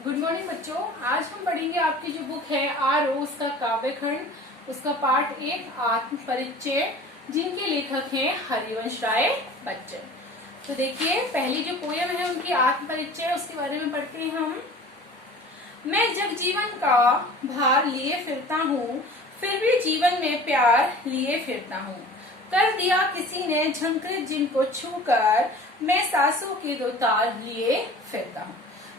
Good morning बच्चों। आज हम पढ़ेंगे आपकी जो बुक है आर.ओ. उसका काव्य खंड, उसका पार्ट 1 आत्म परिचय, जिनके लेखक हैं हरिवंश राय बच्चन। तो देखिए, पहली जो पोयम है उनकी आत्म परिचय, उसके बारे में पढ़ते हैं हम। मैं जग जीवन का भार लिए फिरता हूँ, फिर भी जीवन में प्यार लिए फिरता हूँ। कर दिया किसी ने झंकृत जिनको छूकर, मैं सांसों के दो तार लिए फिरता हूँ।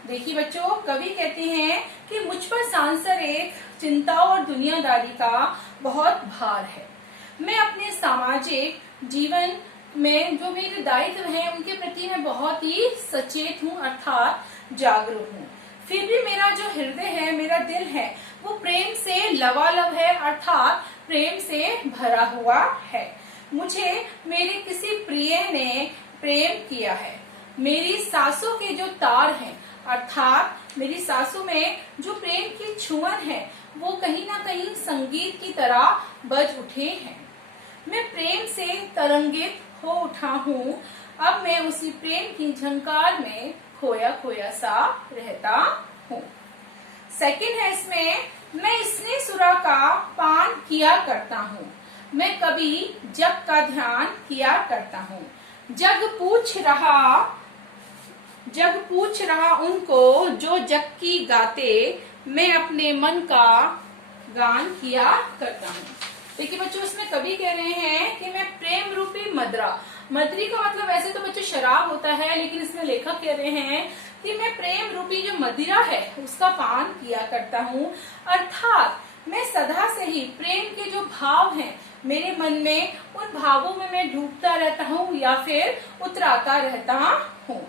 देखिए बच्चों, कवि कहते हैं कि मुझ पर सांसारिक चिंताओं और दुनियादारी का बहुत भार है। मैं अपने सामाजिक जीवन में जो मेरे दायित्व हैं उनके प्रति मैं बहुत ही सचेत हूँ, अर्थात जागरूक हूँ। फिर भी मेरा जो हृदय है, मेरा दिल है, वो प्रेम से लबालब है, अर्थात प्रेम से भरा हुआ है। मुझे मेरे किसी प्रिय ने प्रेम किया है। मेरी सांसों के जो तार हैं, अर्थात मेरी सांसों में जो प्रेम की छुअन है, वो कहीं ना कहीं संगीत की तरह बज उठे हैं। मैं प्रेम से तरंगित हो उठा हूँ, अब मैं उसी प्रेम की झंकार में खोया खोया सा रहता हूँ। सेकंड है इसमें, मैं स्नेह सुरा का पान किया करता हूँ, मैं कभी जग का ध्यान किया करता हूँ। जग पूछ रहा उनको जो जग की गाते, मैं अपने मन का गान किया करता हूँ। देखिए बच्चों, इसमें कवि कह रहे हैं कि मैं प्रेम रूपी मदरी का मतलब वैसे तो बच्चों शराब होता है, लेकिन इसमें लेखक कह रहे हैं कि मैं प्रेम रूपी जो मदिरा है उसका पान किया करता हूँ, अर्थात मैं सदा से ही प्रेम के जो भाव हैं मेरे मन में, उन भावों में मैं डूबता रहता हूँ या फिर उतराता रहता हूँ।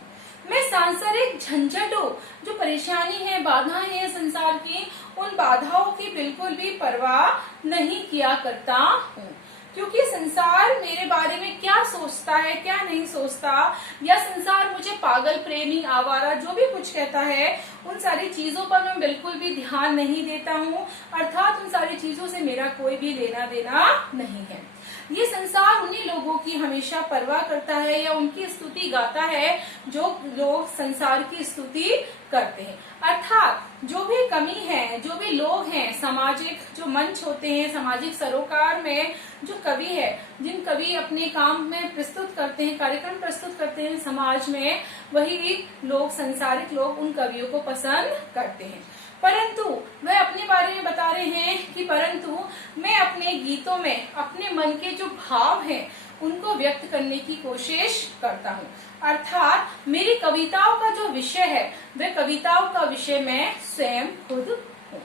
मैं सांसारिक झंझटों, जो परेशानी है, बाधाएं हैं संसार की, उन बाधाओं की बिल्कुल भी परवाह नहीं किया करता हूँ, क्योंकि संसार मेरे बारे में क्या सोचता है, क्या नहीं सोचता, या संसार मुझे पागल, प्रेमी, आवारा जो भी कुछ कहता है, उन सारी चीजों पर मैं बिल्कुल भी ध्यान नहीं देता हूँ, अर्थात उन सारी चीजों से मेरा कोई भी लेना देना नहीं है। ये संसार उन्हीं लोगों की हमेशा परवाह करता है या उनकी स्तुति गाता है जो लोग संसार की स्तुति करते हैं, अर्थात जो भी कमी है, जो भी लोग हैं, सामाजिक जो मंच होते हैं, सामाजिक सरोकार में जो कवि है, जिन कवि अपने काम में प्रस्तुत करते हैं, कार्यक्रम प्रस्तुत करते हैं समाज में, वही लोग, संसारिक लोग उन कवियों को पसंद करते हैं। परंतु वह अपने बारे में बता रहे हैं कि परंतु मैं अपने गीतों में अपने मन के जो भाव हैं उनको व्यक्त करने की कोशिश करता हूँ, अर्थात मेरी कविताओं का जो विषय है वह कविताओं का विषय मैं स्वयं खुद हूँ।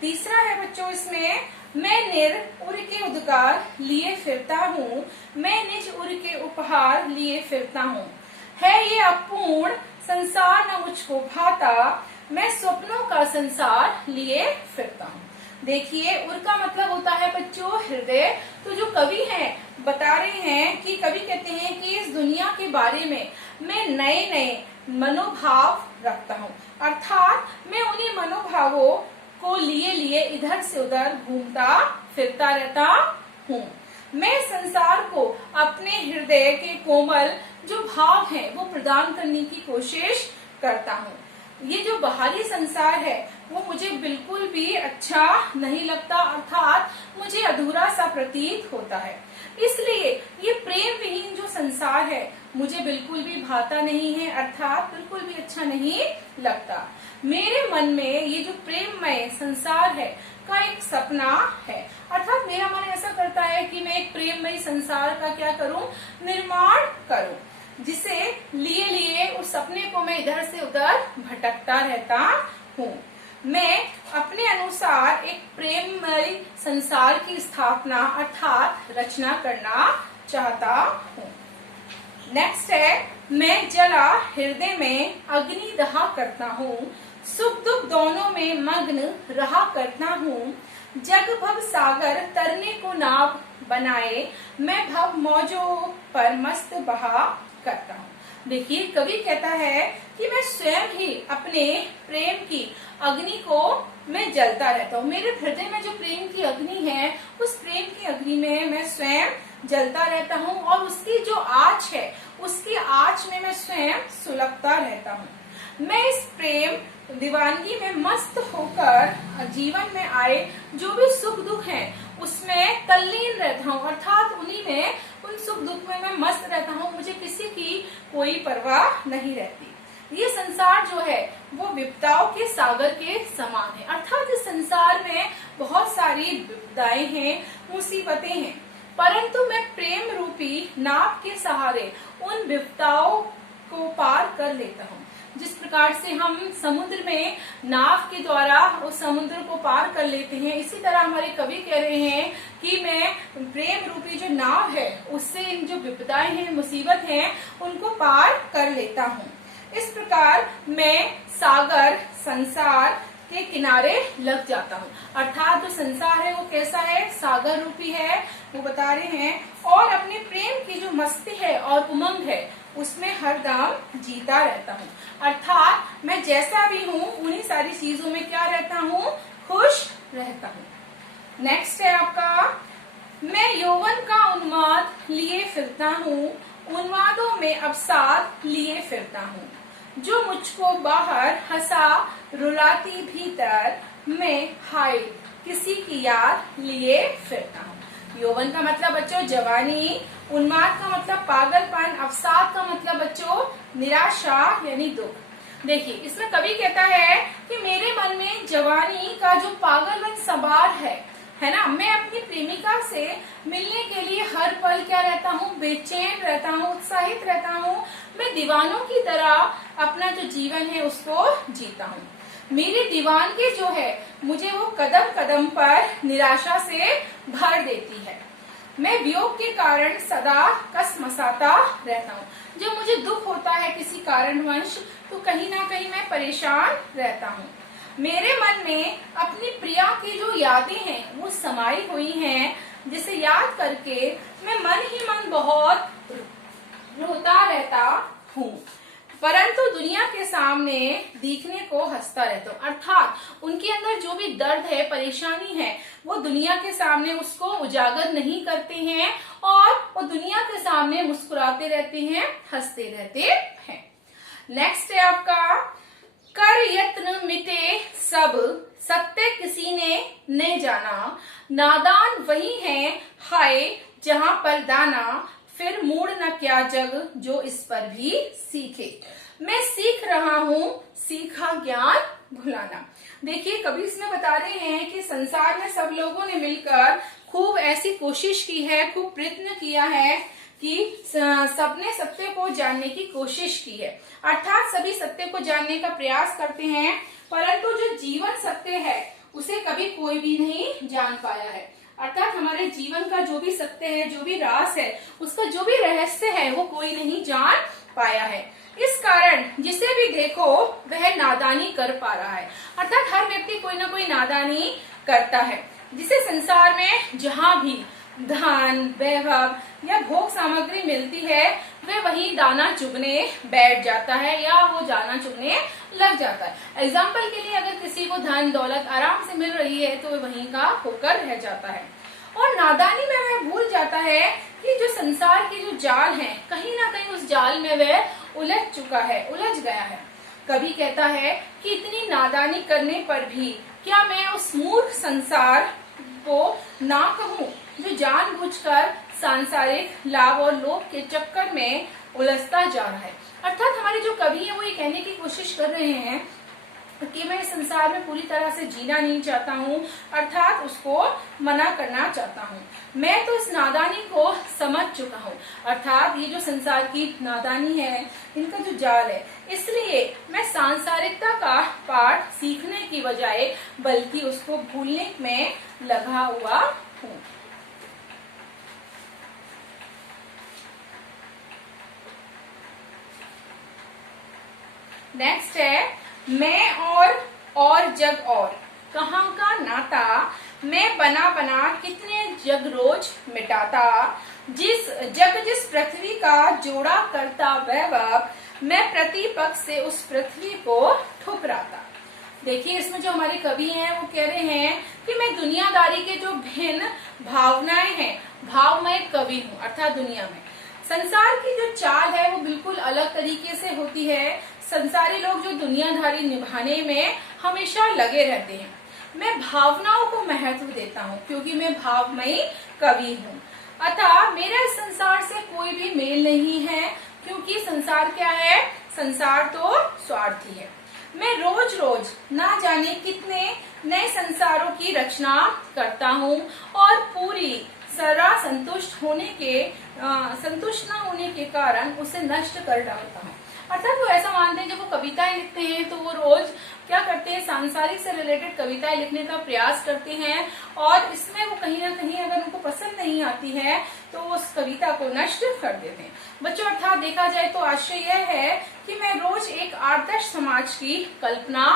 तीसरा है बच्चों इसमें, मैं निर उर के उद्गार लिए फिरता हूँ, मैं निज उर के उपहार लिए फिरता हूँ। है ये अपूर्ण संसार न मुझको भाता, मैं स्वप्नों का संसार लिए फिरता हूँ। देखिए, उर का मतलब होता है बच्चों हृदय। तो जो कवि हैं बता रहे हैं कि कवि कहते हैं कि इस दुनिया के बारे में मैं नए नए मनोभाव रखता हूँ, अर्थात मैं उन्हीं मनोभावों को लिए लिए इधर से उधर घूमता फिरता रहता हूँ। मैं संसार को अपने हृदय के कोमल जो भाव हैं वो प्रदान करने की कोशिश करता हूँ। ये जो बाहरी संसार है वो मुझे बिल्कुल भी अच्छा नहीं लगता, अर्थात मुझे अधूरा सा प्रतीत होता है। इसलिए ये प्रेम विहीन जो संसार है मुझे बिल्कुल भी भाता नहीं है, अर्थात बिल्कुल भी अच्छा नहीं लगता। मेरे मन में ये जो प्रेममय संसार है का एक सपना है, अर्थात मेरा मन ऐसा करता है कि मैं एक प्रेममय संसार का क्या करूं, निर्माण करूं, जिसे लिए लिए उस सपने को मैं इधर से उधर भटकता रहता हूँ। मैं अपने अनुसार एक प्रेममय संसार की स्थापना अर्थात रचना करना चाहता हूँ। नेक्स्ट है, मैं जला हृदय में अग्नि दहा करता हूँ, सुख दुख दोनों में मग्न रहा करता हूँ। जग भव सागर तरने को नाव बनाए, मैं भव मौजों पर मस्त बहा करता हूँ। देखिए कवि कहता है कि मैं स्वयं ही अपने प्रेम की अग्नि को मैं जलता रहता हूँ। मेरे हृदय में जो प्रेम की अग्नि है, उस प्रेम की अग्नि में मैं स्वयं जलता रहता हूँ और उसकी जो आँच है, उसकी आँच में मैं स्वयं सुलगता रहता हूँ। मैं इस प्रेम दीवानगी में मस्त होकर जीवन में आए जो भी सुख दुख है उसमें तल्लीन रहता हूँ, अर्थात उन्हीं में, उन सुख दुख में मैं मस्त रहता हूँ। मुझे किसी की कोई परवाह नहीं रहती। ये संसार जो है वो विपदाओं के सागर के समान है, अर्थात इस संसार में बहुत सारी विपदाएं हैं, मुसीबतें हैं, परंतु मैं प्रेम रूपी नाव के सहारे उन विपदाओं को पार कर लेता हूँ। जिस प्रकार से हम समुद्र में नाव के द्वारा उस समुद्र को पार कर लेते हैं, इसी तरह हमारे कवि कह रहे हैं कि मैं प्रेम रूपी जो नाव है उससे इन जो विपदाएं हैं, मुसीबत हैं, उनको पार कर लेता हूँ। इस प्रकार मैं सागर संसार के किनारे लग जाता हूँ, अर्थात जो संसार है वो कैसा है, सागर रूपी है, वो बता रहे हैं। और अपने प्रेम की जो मस्ती है और उमंग है उसमें हरदम जीता रहता हूँ, अर्थात मैं जैसा भी हूँ उन्हीं सारी चीजों में क्या रहता हूँ, खुश रहता हूँ। नेक्स्ट है आपका, मैं यौवन का उन्माद लिए फिरता हूँ, उन्मादों में अवसाद लिए फिरता हूँ। जो मुझको बाहर हंसा रुलाती भीतर, मैं हाय किसी की याद लिए फिरता हूँ। यौवन का मतलब बच्चों जवानी, उन्माद का मतलब पागलपन, अवसाद का मतलब बच्चों निराशा यानी दुख। देखिए इसमें कवि कहता है कि मेरे मन में जवानी का जो पागलपन सवार है ना, मैं अपनी प्रेमिका से मिलने के लिए हर पल क्या रहता हूँ, बेचैन रहता हूँ, उत्साहित रहता हूँ। मैं दीवानों की तरह अपना जो जीवन है उसको जीता हूँ। मेरी दीवानगी जो है मुझे वो कदम कदम पर निराशा से भर देती है। मैं वियोग के कारण सदा कसमसाता रहता हूँ। जब मुझे दुख होता है किसी कारणवश तो कहीं ना कहीं मैं परेशान रहता हूँ। मेरे मन में अपनी प्रिया की जो यादें हैं वो समाई हुई हैं, जिसे याद करके मैं मन ही मन बहुत रोता रहता हूँ, परंतु दुनिया के सामने दिखने को हंसता रहता हूँ। अर्थात उनके अंदर जो भी दर्द है, परेशानी है, वो दुनिया के सामने उसको उजागर नहीं करते हैं और वो दुनिया के सामने मुस्कुराते रहते हैं, हंसते रहते हैं। नेक्स्ट है आपका, कर यत्न मिटे सब सत्य किसी ने नहीं जाना, नादान वही है हाय जहां पर दाना, फिर मूड न क्या जग जो इस पर भी सीखे। मैं सीख रहा हूँ सीखा ज्ञान भुलाना। देखिए कवि इसमें बता रहे हैं कि संसार में सब लोगों ने मिलकर खूब ऐसी कोशिश की है, खूब प्रयत्न किया है कि सबने सत्य को जानने की कोशिश की है, अर्थात सभी सत्य को जानने का प्रयास करते हैं, परंतु जो जीवन सत्य है उसे कभी कोई भी नहीं जान पाया है। अर्थात हमारे जीवन का जो भी सत्य है, जो भी राज है, उसका जो भी रहस्य है वो कोई नहीं जान पाया है। इस कारण जिसे भी देखो वह नादानी कर पा रहा है, अर्थात हर व्यक्ति कोई ना कोई नादानी करता है। जिसे संसार में जहाँ भी धन, वैभव या भोग सामग्री मिलती है वह वही दाना चुगने बैठ जाता है या वो दाना चुगने लग जाता है। एग्जाम्पल के लिए अगर किसी को धन दौलत आराम से मिल रही है तो वह वहीं का होकर रह जाता है और नादानी में वह भूल जाता है कि जो संसार की जो जाल है, कहीं ना कहीं उस जाल में वह उलझ चुका है, उलझ गया है। कवि कहता है कि इतनी नादानी करने पर भी क्या मैं उस मूर्ख संसार को ना कहूँ जो जानबूझकर सांसारिक लाभ और लोभ के चक्कर में उलझता जा रहा है। अर्थात हमारे जो कवि है वो ये कहने की कोशिश कर रहे हैं कि मैं इस संसार में पूरी तरह से जीना नहीं चाहता हूँ, अर्थात उसको मना करना चाहता हूँ। मैं तो इस नादानी को समझ चुका हूँ, अर्थात ये जो संसार की नादानी है, इनका जो जाल है, इसलिए मैं सांसारिकता का पाठ सीखने की बजाय बल्कि उसको भूलने में लगा हुआ हूँ। नेक्स्ट है, मैं और जग और कहाँ का नाता, मैं बना बना कितने जग रोज मिटाता, जिस पृथ्वी का जोड़ा करता वैभव, मैं प्रतिपक्ष से उस पृथ्वी को ठुकराता। देखिए इसमें जो हमारे कवि हैं वो कह रहे हैं कि मैं दुनियादारी के जो भिन्न भावनाएं हैं, भावमय कवि हूँ, अर्थात दुनिया में संसार की जो चाल है वो बिल्कुल अलग तरीके से होती है। संसारी लोग जो दुनियादारी निभाने में हमेशा लगे रहते हैं। मैं भावनाओं को महत्व देता हूँ क्योंकि मैं भावमयी कवि हूँ। अतः मेरा इस संसार से कोई भी मेल नहीं है, क्योंकि संसार क्या है, संसार तो स्वार्थी है। मैं रोज रोज ना जाने कितने नए संसारों की रचना करता हूँ और पूरी सरा संतुष्ट न होने के कारण उसे नष्ट कर डालता हूँ। अर्थात वो ऐसा मानते हैं, जब वो कविताएं लिखते हैं तो वो रोज क्या करते हैं, सांसारिक से रिलेटेड कविताएं लिखने का प्रयास करते हैं और इसमें वो कहीं ना कहीं अगर उनको पसंद नहीं आती है तो उस कविता को नष्ट कर देते हैं। बच्चों अर्थात देखा जाए तो आशय यह है कि मैं रोज एक आदर्श समाज की कल्पना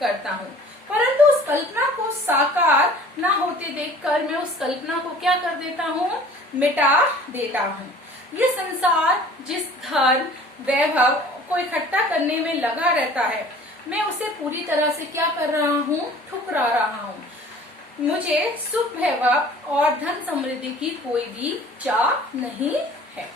करता हूँ, परंतु उस कल्पना को साकार ना होते देखकर मैं उस कल्पना को क्या कर देता हूँ, मिटा देता हूँ। ये संसार जिस धन वैभव को इकट्ठा करने में लगा रहता है, मैं उसे पूरी तरह से क्या कर रहा हूँ, ठुकरा रहा हूँ। मुझे सुख वैभव और धन समृद्धि की कोई भी चाह नहीं है।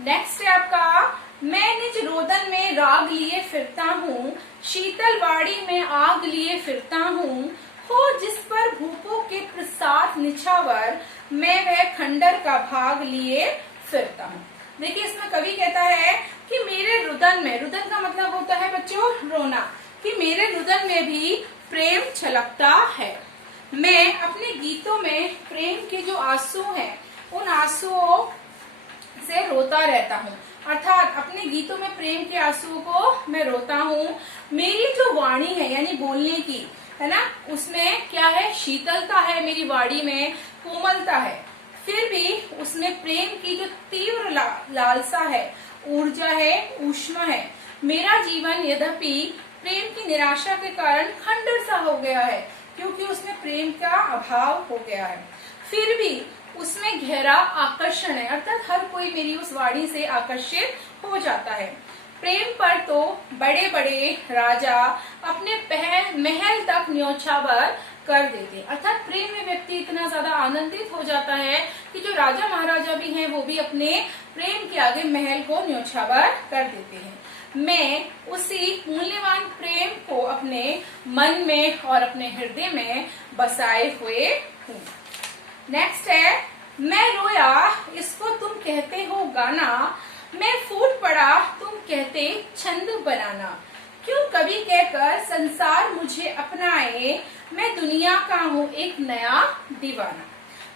नेक्स्ट है आपका, मैं निज रोदन में राग लिए फिरता हूँ, शीतल वाड़ी में आग लिए फिरता हूँ, हो जिस पर भूपों के प्रसाद निछावर, मैं वह खंडर का भाग लिए फिरता हूँ। देखिए इसमें कवि कहता है कि मेरे रुदन में, रुदन का मतलब होता है बच्चों रोना, कि मेरे रुदन में भी प्रेम छलकता है। मैं अपने गीतों में प्रेम के जो आंसू हैं उन आंसुओं से रोता रहता हूँ, अर्थात अपने गीतों में प्रेम के आंसुओं को मैं रोता हूँ। मेरी जो वाणी है यानी बोलने की है ना, उसमें क्या है, शीतलता है, मेरी वाणी में कोमलता है, फिर भी उसमें प्रेम की जो तीव्र लालसा है, ऊर्जा है, ऊष्मा है। मेरा जीवन यद्यपि प्रेम की निराशा के कारण खंडर सा हो गया है, क्योंकि उसमें प्रेम का अभाव हो गया है, फिर भी उसमें गहरा आकर्षण है, अर्थात हर कोई मेरी उस वाणी से आकर्षित हो जाता है। प्रेम पर तो बड़े बड़े राजा अपने महल तक न्योछावर कर देते हैं, अर्थात प्रेम में व्यक्ति इतना ज्यादा आनंदित हो जाता है कि जो राजा महाराजा भी हैं वो भी अपने प्रेम के आगे महल को न्योछावर कर देते हैं। मैं उसी मूल्यवान प्रेम को अपने मन में और अपने हृदय में बसाए हुए हूँ। नेक्स्ट है, मैं रोया इसको तुम कहते हो गाना, मैं फूट पड़ा तुम कहते छंद बनाना, क्यों कभी कहकर संसार मुझे अपनाए, मैं दुनिया का हूँ एक नया दीवाना।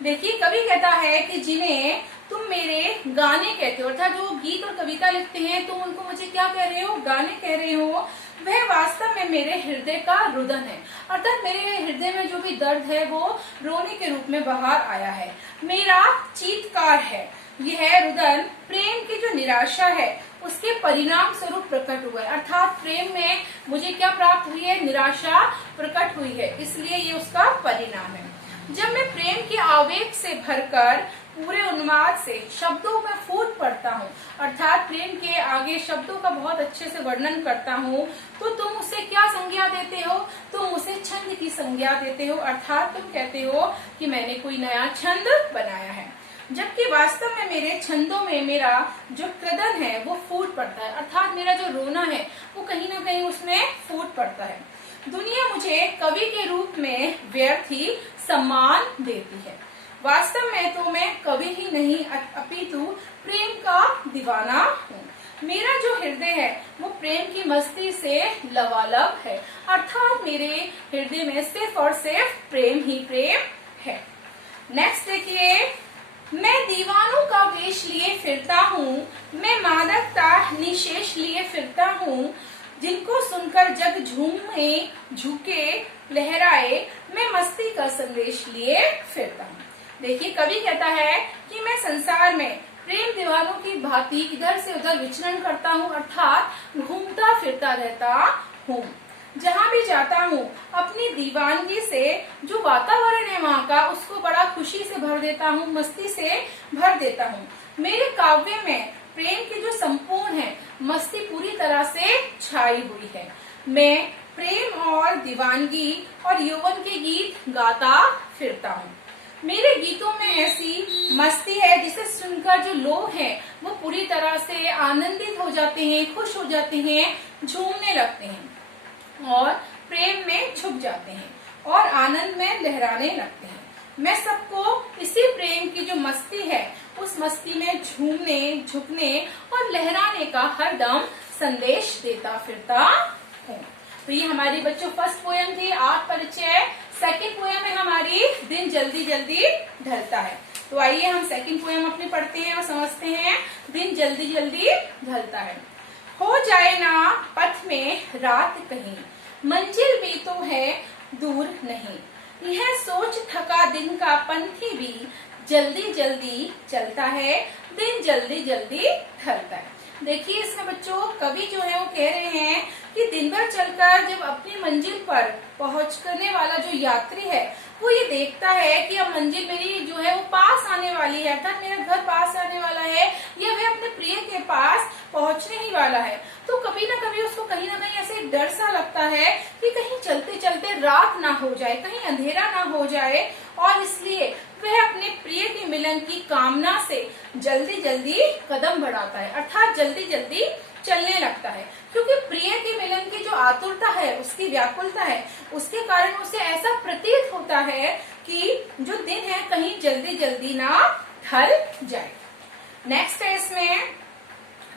देखिए कवि कहता है कि जिन्हें तुम मेरे गाने कहते हो, अर्थात जो गीत और कविता लिखते हैं तुम उनको मुझे क्या कह रहे हो, गाने कह रहे हो, वह वास्तव में मेरे हृदय का रुदन है, अर्थात मेरे हृदय में जो भी दर्द है वो रोने के रूप में बाहर आया है, मेरा चीत्कार है। यह रुदन प्रेम की जो निराशा है उसके परिणाम स्वरूप प्रकट हुआ है, अर्थात प्रेम में मुझे क्या प्राप्त हुई है, निराशा प्रकट हुई है, इसलिए ये उसका परिणाम है। जब मैं प्रेम के आवेग से भरकर पूरे उन्माद से शब्दों में फूट पड़ता हूँ, अर्थात प्रेम के आगे शब्दों का बहुत अच्छे से वर्णन करता हूँ, तो तुम उसे क्या संज्ञा देते हो, तुम उसे छंद की संज्ञा देते हो, अर्थात तुम कहते हो कि मैंने कोई नया छंद बनाया है, जबकि वास्तव में मेरे छंदों में मेरा जो क्रदन है वो फूट पड़ता है, अर्थात मेरा जो रोना है वो कहीं ना कहीं उसमें फूट पड़ता है। दुनिया मुझे कवि के रूप में व्यर्थ ही सम्मान देती है, वास्तव में तो मैं कवि ही नहीं अपितु प्रेम का दीवाना हूँ। मेरा जो हृदय है वो प्रेम की मस्ती से लबालब है, अर्थात मेरे हृदय में सिर्फ और सिर्फ प्रेम ही प्रेम है। नेक्स्ट देखिए, मैं दीवानों का वेश लिए फिरता हूँ, मैं मादकता निशेष लिए फिरता हूँ, जिनको सुनकर जग झूमे झुके लहराए, मैं मस्ती का संदेश लिए फिरता हूँ। देखिए कवि कहता है कि मैं संसार में प्रेम दीवानों की भांति इधर से उधर विचरण करता हूँ, अर्थात घूमता फिरता रहता हूँ। जहाँ भी जाता हूँ अपनी दीवानगी से जो वातावरण है वहाँ का उसको बड़ा खुशी से भर देता हूँ, मस्ती से भर देता हूँ। मेरे काव्य में प्रेम की जो संपूर्ण है मस्ती पूरी तरह से छाई हुई है। मैं प्रेम और दीवानगी और यौवन के गीत गाता फिरता हूँ। मेरे गीतों में ऐसी मस्ती है जिसे सुनकर जो लोग हैं वो पूरी तरह से आनंदित हो जाते हैं, खुश हो जाते हैं, झूमने लगते हैं और प्रेम में छुप जाते हैं और आनंद में लहराने लगते हैं। मैं सबको इसी प्रेम की जो मस्ती है उस मस्ती में झूमने, झुकने और लहराने का हरदम संदेश देता फिरता हूँ। तो ये हमारी बच्चों फर्स्ट पोयम थी, आत्म परिचय। सेकंड पोयम है हमारी दिन जल्दी जल्दी ढलता है। तो आइए हम सेकंड पोयम अपनी पढ़ते हैं और समझते हैं। दिन जल्दी जल्दी ढलता है। हो जाए ना पथ में रात कहीं, मंजिल भी तो है दूर नहीं। यह सोच थका दिन का पंथी भी जल्दी जल्दी चलता है, दिन जल्दी जल्दी ढलता है। देखिए इसमें बच्चों कवि जो है वो कह रहे हैं कि दिन भर चलकर जब अपनी मंजिल पर पहुंचने वाला जो यात्री है वो ये देखता है कि अब मंजिल मेरी जो है वो पास आने वाली है, अर्थात मेरा घर पास आने वाला है या वह अपने प्रिय के पास पहुंचने ही वाला है, तो कभी ना कभी उसको कहीं ना कहीं ऐसे डर सा लगता है कि कहीं चलते चलते रात ना हो जाए, कहीं अंधेरा ना हो जाए, और इसलिए वह अपने प्रिय के मिलन की कामना से जल्दी जल्दी कदम बढ़ाता है, अर्थात जल्दी जल्दी चलने लगता है। क्योंकि प्रिय के मिलन की जो आतुरता है, उसकी व्याकुलता है, उसके कारण उसे ऐसा प्रतीत होता है कि जो दिन है कहीं जल्दी जल्दी ना ढल जाए। नेक्स्ट है इसमें,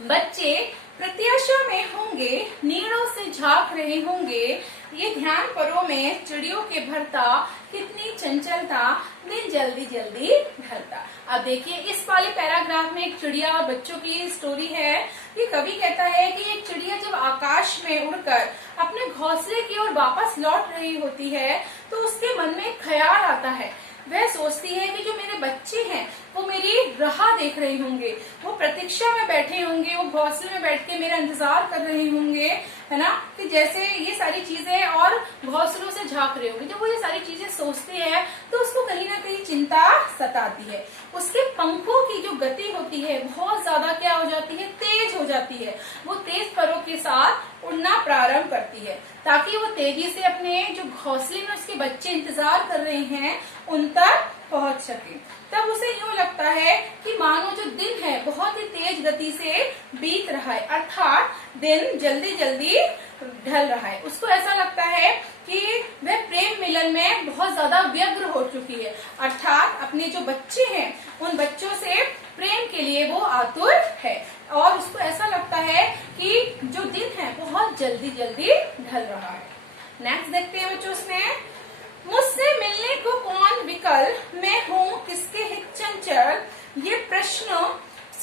बच्चे प्रत्याशा में होंगे, नीड़ों से झांक रहे होंगे, ये ध्यान परों में चिड़ियों के भरता, कितनी चंचलता, दिन जल्दी जल्दी ढलता। अब देखिए इस वाले पैराग्राफ में एक चिड़िया और बच्चों की स्टोरी है। ये कवि कहता है कि एक चिड़िया जब आकाश में उड़कर अपने घोंसले की ओर वापस लौट रही होती है तो उसके मन में एक ख्याल आता है। वह सोचती है कि जो मेरे बच्चे हैं वो मेरी राह देख रहे होंगे, वो प्रतीक्षा में बैठे होंगे, वो घोंसले में बैठ के मेरा इंतजार कर रहे होंगे, है ना, कि जैसे ये सारी चीजें, और घोंसलों से झांक रहे होंगे। जब वो ये सारी चीजें सोचती है तो उसको कहीं ना कहीं चिंता सताती है। उसके पंखों की जो गति होती है बहुत ज्यादा क्या हो जाती है, तेज हो जाती है। वो तेज परों के साथ उड़ना प्रारंभ करती है ताकि वो तेजी से अपने जो घोंसले में उसके बच्चे इंतजार कर रहे हैं उन तक पहुंच सके। तब उसे यूं लगता है कि मानो जो दिन है बहुत ही तेज गति से बीत रहा है, अर्थात दिन जल्दी जल्दी ढल रहा है। उसको ऐसा लगता है कि वह प्रेम मिलन में बहुत ज्यादा व्यग्र हो चुकी है, अर्थात अपने जो बच्चे हैं उन बच्चों से प्रेम के लिए वो आतुर है, और उसको ऐसा लगता है कि जो दिन है बहुत जल्दी जल्दी ढल रहा है। नेक्स्ट देखते हैं बच्चों उसमें, मुझसे मिलने को कौन विकल, मैं हूँ किसके हित चंचल, ये प्रश्न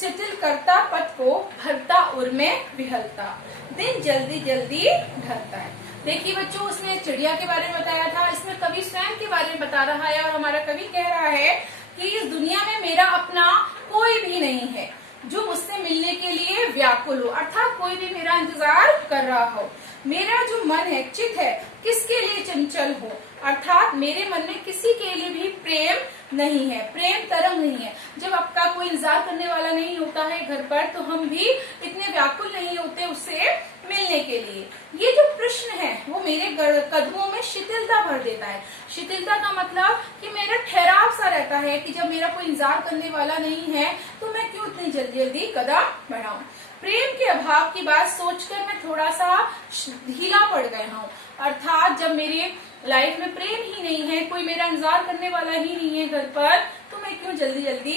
शिथिल करता पथ को, भरता उर में विहलता, दिन जल्दी जल्दी ढलता है। देखिए बच्चों उसने चिड़िया के बारे में बताया था, इसमें कवि स्वयं के बारे में बता रहा है, और हमारा कवि कह रहा है कि इस दुनिया में मेरा अपना कोई भी नहीं है जो मुझसे मिलने के लिए व्याकुल हो, अर्थात कोई भी मेरा इंतजार कर रहा हो। मेरा जो मन है, चित्त है, किसके लिए चंचल हो, अर्थात मेरे मन में किसी के लिए भी प्रेम नहीं है, प्रेम तरंग नहीं है। जब आपका कोई इंतजार करने वाला नहीं होता है घर पर तो हम भी इतने व्याकुल नहीं होते उससे मिलने के लिए। ये जो प्रश्न है वो मेरे कदमों में शिथिलता भर देता है। शिथिलता का मतलब कि मेरा ठहराव सा रहता है कि जब मेरा कोई इंतजार करने वाला नहीं है तो मैं क्यों इतनी जल्दी जल्दी कदम बढ़ाऊं। प्रेम के अभाव की बात सोचकर मैं थोड़ा सा ढीला पड़ गया हूँ, अर्थात जब मेरी लाइफ में प्रेम ही नहीं है, कोई मेरा इंतजार करने वाला ही नहीं है घर पर, तो मैं क्यों जल्दी जल्दी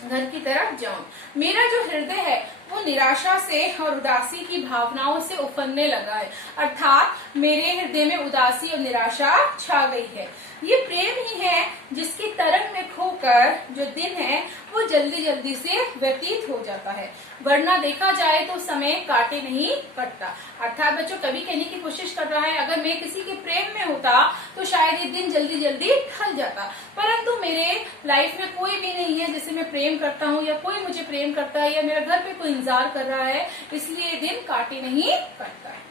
घर की तरफ जाऊं। मेरा जो हृदय है वो निराशा से और उदासी की भावनाओं से उफरने लगा है, अर्थात मेरे हृदय में उदासी और निराशा छा गई है। ये प्रेम ही है जिसकी तरंग में खोकर जो दिन है वो जल्दी जल्दी से व्यतीत हो जाता है, वरना देखा जाए तो समय काटे नहीं कटता। अर्थात बच्चों कवि कहने की कोशिश कर रहा है अगर मैं किसी के प्रेम में होता तो शायद ये दिन जल्दी जल्दी ढल जाता, परंतु मेरे लाइफ में कोई भी नहीं है जिसे मैं प्रेम करता हूँ या कोई मुझे प्रेम करता है या मेरा घर पे कोई इंतजार कर रहा है, इसलिए दिन काटे नहीं कटता है।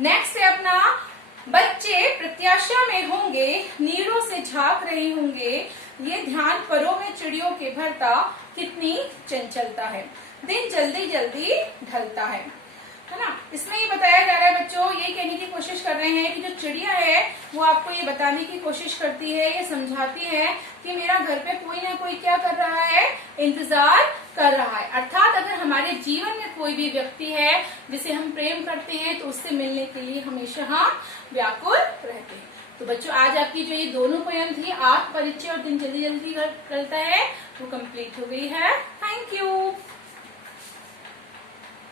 नेक्स्ट है अपना, बच्चे प्रत्याशा में होंगे, नीरों से झांक रहे होंगे, ये ध्यान परों में चिड़ियों के भरता, कितनी चंचलता है, दिन जल्दी जल्दी ढलता है ना। इसमें ये बताया जा रहा है बच्चों, ये कहने की कोशिश कर रहे हैं कि जो चिड़िया है वो आपको ये बताने की कोशिश करती है, ये समझाती है कि मेरा घर पे कोई ना कोई क्या कर रहा है, इंतजार कर रहा है। अर्थात अगर हमारे जीवन में कोई भी व्यक्ति है जिसे हम प्रेम करते हैं तो उससे मिलने के लिए हमेशा हम व्याकुल रहते हैं। तो बच्चों आज आपकी जो ये दोनों पोयम थी, आत्म परिचय और दिन जल्दी जल्दी ढलता है, वो कंप्लीट हो गई है।